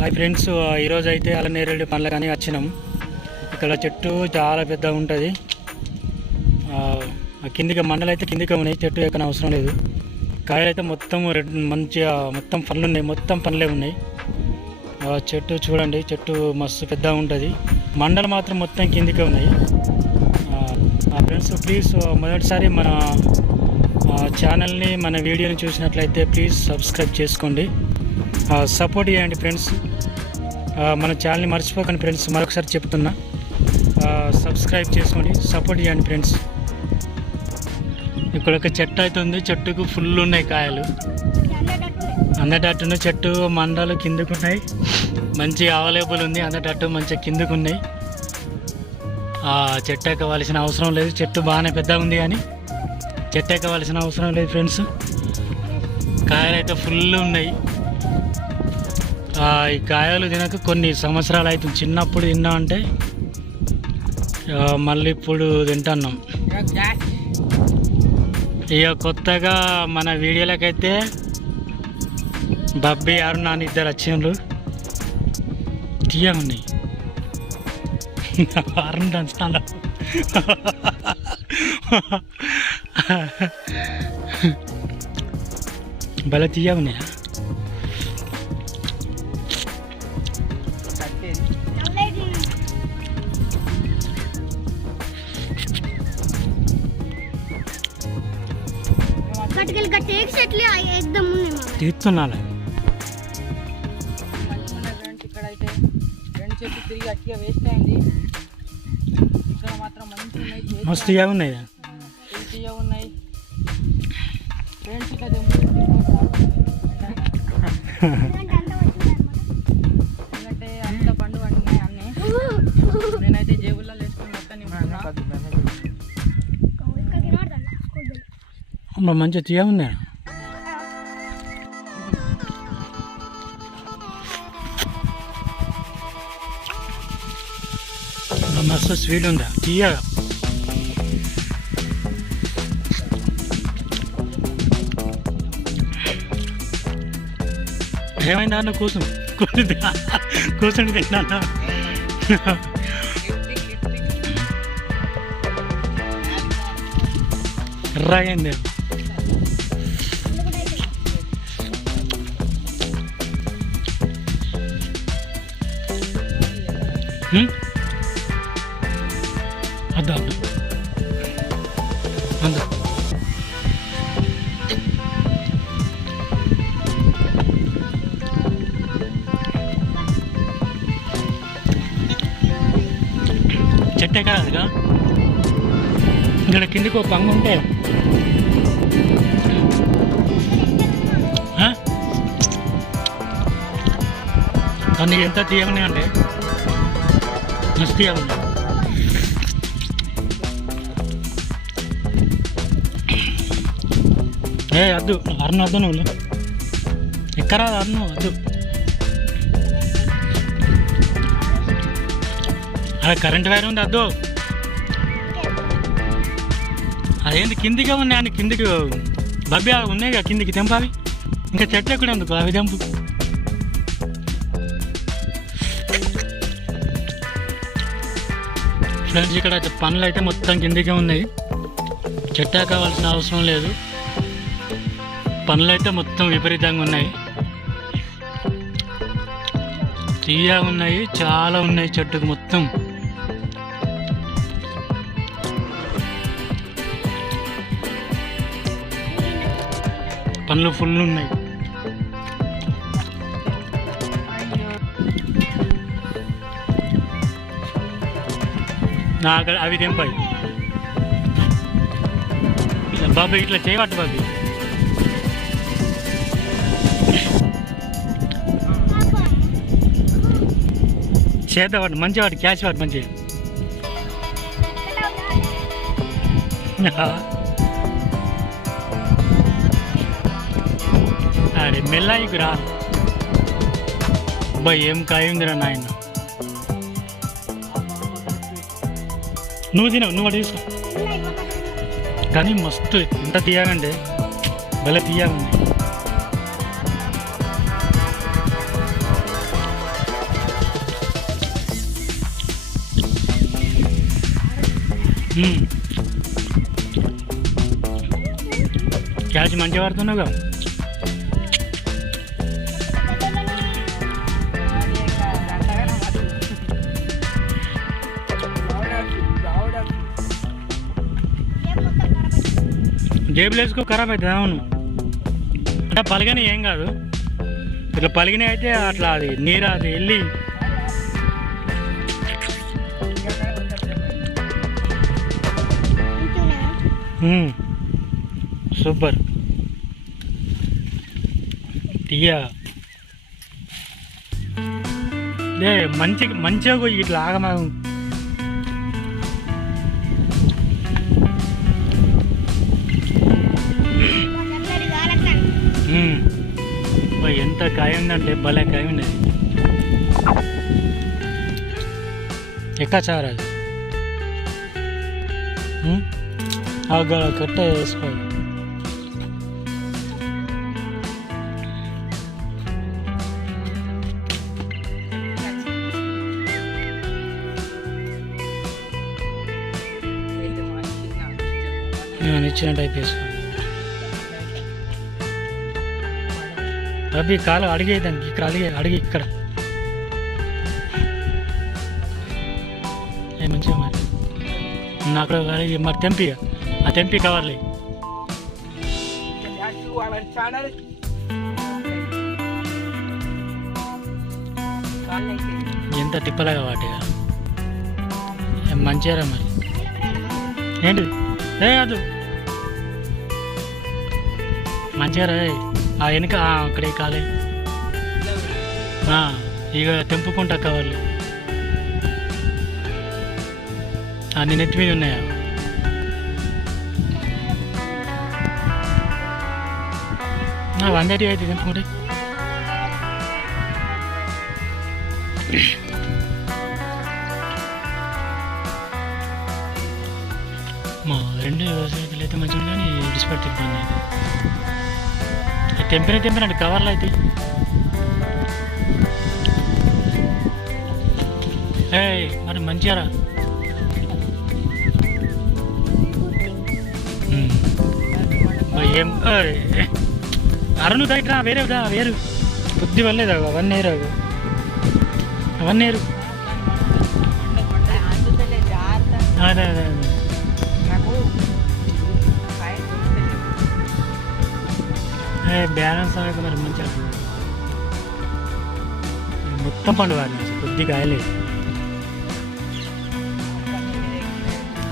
Hi friends, ఈరోజు అయితే అల్లనేరేడు పండ్ల కానీ వచ్చినాం. ఇక్కడ చెట్టు చాలా పెద్దగా ఉంటుంది. కిందికి మండలు అయితే కిందికి ఉన్నాయి, చెట్టు ఎక్కడ అవసరం లేదు. కాయలు అయితే మొత్తం మంచిగా మొత్తం పండ్లు ఉన్నాయి, మొత్తం పండ్లే ఉన్నాయి. చెట్టు చూడండి, చెట్టు మస్తు పెద్దగా ఉంటుంది. మండలు మాత్రం మొత్తం కిందికే ఉన్నాయి. ఫ్రెండ్స్ ప్లీజ్ మొదటిసారి మన ఛానల్ని మన వీడియోని చూసినట్లయితే ప్లీజ్ సబ్స్క్రైబ్ చేసుకోండి, సపోర్ట్ చేయండి ఫ్రెండ్స్. మన ఛానల్ని మర్చిపోకండి ఫ్రెండ్స్, మరొకసారి చెప్తున్నా, సబ్స్క్రైబ్ చేసుకోండి, సపోర్ట్ చేయండి ఫ్రెండ్స్. ఇక్కడ ఒక చెట్టు అయితే ఉంది, చెట్టుకు ఫుల్ ఉన్నాయి కాయలు, అందటట్టున్న చెట్టు మండలు కిందకు ఉన్నాయి, మంచిగా అవైలబుల్ ఉంది. అందటట్టు మంచిగా కిందకు ఉన్నాయి. చెట్టు ఎక్కవలసిన అవసరం లేదు, చెట్టు బాగానే పెద్దగా ఉంది కానీ చెట్టు ఎక్కవలసిన అవసరం లేదు ఫ్రెండ్స్. కాయలు అయితే ఫుల్ ఉన్నాయి. ఈ కాయలు తినక కొన్ని సంవత్సరాలు అవుతుంది. చిన్నప్పుడు తిన్నా అంటే మళ్ళీ ఇప్పుడు తింటున్నాం. ఇక కొత్తగా మన వీడియోలకైతే బబ్బీ అరుణ్ అని ఇద్దరు వచ్చిండ్రు, తీయగా ఉన్నాయి. అరుణ్ దంచుతాను భలే తీయగా ఉన్నాయా? తీస్తున్నాను ఇక్కడైతే రెండు చెట్లు తిరిగి అట్టిగా వేస్ట్ అయింది. ఇక్కడ మాత్రం మంచి మస్తు తీయగా ఉన్నాయి, తీయగా ఉన్నాయి ఫ్రెండ్స్. ఇక్కడైతే ఎందుకంటే అంత పండు పండినాయి అన్నీ. నేనైతే జేబుల్లో వేసుకుని మొత్తం మంచిగా తీయగా ఉన్నాయి. మస్తు స్వీట్ ఉందా, తీయగా. ఏమైందా అన్న కూర్చుని తిన్నా. ఎర్రగైంది. అద్దు అద్దు అందు చెట్టే కాదుగా. ఇక్కడ కిందికి ఒక పంగు ఉంటే అన్నీ ఎంత తీయగానే అంటే మస్తు తీయగా ఉన్నాయి. అద్దు అరుణ్, వద్దు నువ్వు ఎక్కరా అరుణ్, వద్దు. అదే కరెంట్ వైర్ ఉంది, వద్దు. అదేంటి కిందిగా ఉన్నాయి అని కిందికి బబ్బి ఉన్నాయి కదా, కిందికి తెంపు అవి. ఇంకా చెట్టు ఎక్కడ ఎందుకు అవి తెంపు. ఫ్రెండ్స్ ఇక్కడ పనులు అయితే మొత్తం కిందికే ఉన్నాయి, చెట్టు కావాల్సిన అవసరం లేదు. పనులు అయితే మొత్తం విపరీతంగా ఉన్నాయి, తీయగా ఉన్నాయి, చాలా ఉన్నాయి చెట్టుకు మొత్తం. పనులు ఫుల్ ఉన్నాయి. నాకు అవి తెంపాయి బాబు, ఇట్లా చేయబట్టు బాబు. చేద్దాం మంచి వాటి క్యాష్ వాటి మంచి. అరే మెల్లాయికి రా అబ్బాయి, ఏం కాయ ఉందిరా నాయన. నువ్వు తినవు, నువ్వు అటు తీసుకో. కానీ మస్తు ఎంత తీయగండి, భలే తీయగా ఉంది. క్యాచ్ మంచిగా పడుతున్నావుగా. జేబులు వేసుకో, ఖరాబ్ అవుతుంది. అవును, అంటే పలిగిన ఏం కాదు, ఇట్లా పలిగిన అయితే అట్లా అది నీరు అది వెళ్ళి సూపర్ తీయ లే మంచిగా పోయి ఇట్లా ఆగమాగం. ఎంత కాయ ఉందంటే భలే కాయ ఉన్నది. ఎక్క చారాదు కట్ట వేసుకోవాలి. ఇచ్చిన టైప్ వేసుకోవాలి. అవి కాలు అడిగేదానికి ఇక్కడ అడిగి ఇక్కడ మంచిగా మరి నాకు మరి తెంపి ఆ తెంపి కవర్లే. ఎంత తిప్పలాగా వాటిగా మంచిగా మరి ఏంటిది అది మంచిగా ఆ వెనుక అక్కడే కాలే ఇక తెంపుకుంటా కవర్లు అన్ని నెత్తి మీద ఉన్నాయా. వందటి అయితే తెంపుకుంటే మా రెండు వ్యవసాయాలు అయితే మంచిగా కానీ డిస్పెక్ట్ ఇబ్బంది. తెంపినండి కవర్లు అయితే మరి మంచిగా ఏం అరను దగ్గర వేరు బుద్ధి వల్లేదు అవన్నీ అదే బ్యాలెన్స్ అవ్వక మరి మంచిగా మొత్తం పండు వాడిన కొద్ది కాయలేదు.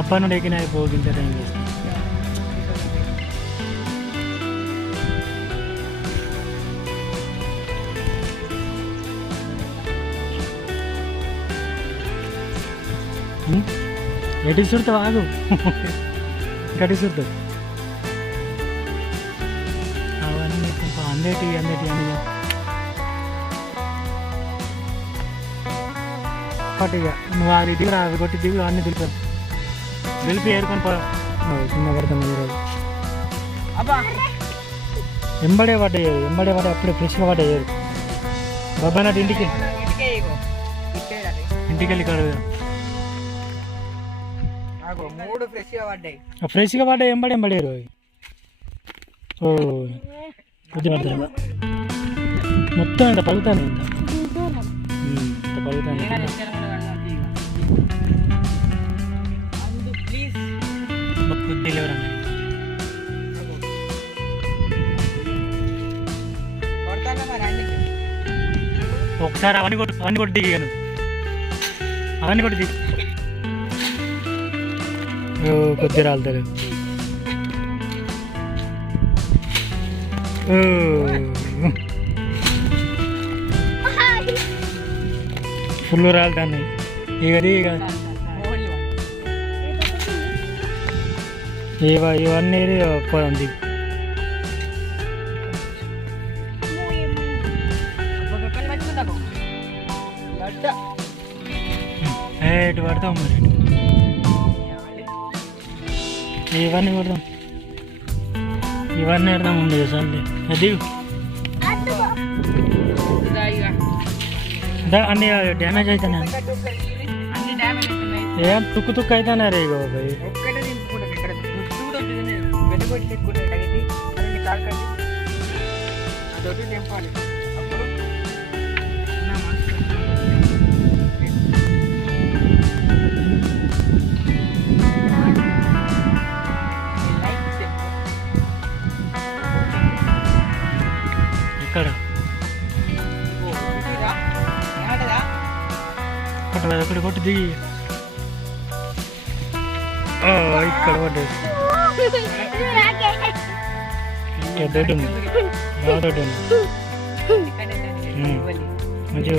అప్ప నుండి ఎక్కిన పోగింత టైం చేస్తాను. ఎటు సుడతావు ఆగు కటి సుడతావు అవన్నీ అందేటి అని పట్టిగా నువ్వు అది దిగు అవి కొట్టి దిగు అన్నీ దులిపి ఏరుకొని పో చిన్న పడుతుంది ఈరోజు. ఎంబడే పడ్డాయి అప్పుడే ఫ్రెష్గా పడ్డాయి. బాబా నాటి ఇంటికి వెళ్ళి కడుగుదాం. ఫ్రెష్గా పడ్డాయి ఎంబడేరు. ఓ బుద్ధి పడతాను మొత్తం ఎంత పలుగుతాను ఎంత పలుగుతాను. బుద్ధి లేవరా ఒకసారి అవన్నీ కొట్టి దిగాను అవన్నీ కొట్టి దిగి కొద్ది రాలుతారు. ఫుల్ రాలుతాను ఇక ఇవన్నీ పోంది. ఎటు పడతాం మరి ఇవన్నీ కొడదాం ఉండేది సార్లే అది అన్ని డ్యామేజ్ అవుతాయి. ఏం తుక్కు తుక్కు అయితేనే రే ఇగో బాయ్. ఒక్కటే దింపుకుంటాను ఇక్కడ చుట్టూ కూడా ఉంటుంది పెద్ద కొట్టి పెట్టుకుంటాను కడిగి అది తాకండి అదొకటి తెంపాలి అప్పుడు నా మనసు ఇక్కడ అక్కడ కొట్టి దిగి ఇక్కడ పడ్డది. ఇంకా దొడ్డు ఉంది, బాగా దొడ్డు ఉంది. మంచిగా